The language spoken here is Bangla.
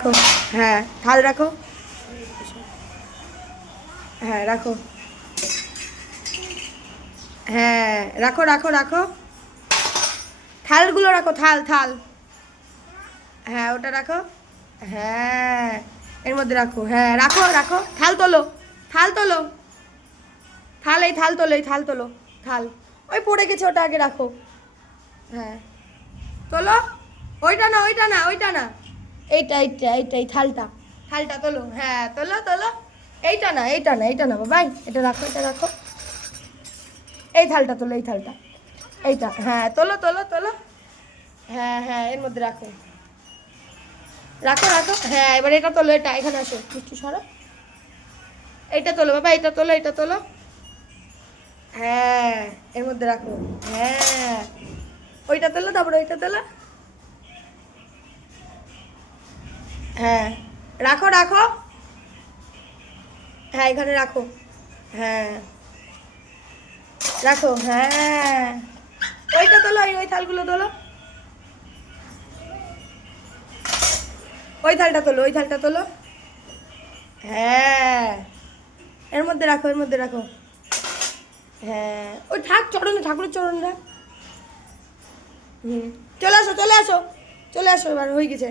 রাখো। হ্যাঁ থাল রাখো। হ্যাঁ রাখো। হ্যাঁ রাখো রাখো রাখো। থালগুলো রাখো, থাল থাল। হ্যাঁ ওটা রাখো। হ্যাঁ এর মধ্যে রাখো। হ্যাঁ রাখো রাখো। থাল তোলো, থাল তোলো। থাল, এই থাল তোলো, এই থাল তোলো। থাল ওই পড়ে গেছে, ওটা আগে রাখো। হ্যাঁ তোলো। ওইটা না, ওইটা না, ওইটা না, এইটা এইটা এইটা, এই থালটা, থালটা তোলো। হ্যাঁ তোলো তোলো। এইটা না, এইটা না, এইটা না বাবাই, এটা রাখো, এটা রাখো। এই থালটা তোলো, এই থালটা, এইটা। হ্যাঁ তোলো তোলো তোলো। হ্যাঁ হ্যাঁ এর মধ্যে রাখো। রাখো রাখো। হ্যাঁ এবার এটা তোলো, এটা এখানে আসো একটু সরো। এইটা তোলো বাবা, এইটা তোলো, এইটা তোলো। হ্যাঁ এর মধ্যে রাখো। হ্যাঁ ওইটা তোলো, তারপরে ওইটা তোলো। হ্যাঁ রাখো রাখো। হ্যাঁ এখানে রাখো। হ্যাঁ রাখো। হ্যাঁ ওইটা তোলো, ওই থালগুলো তোলো। ওই থালটা তোলো, ওই থালটা তোলো। হ্যাঁ এর মধ্যে রাখো, এর মধ্যে রাখো। হ্যাঁ ওই থাক, চরণে, ঠাকুরের চরণে রাখ। হুম চলে আসো, চলে আসো, চলে আসো, এবার হয়ে গেছে।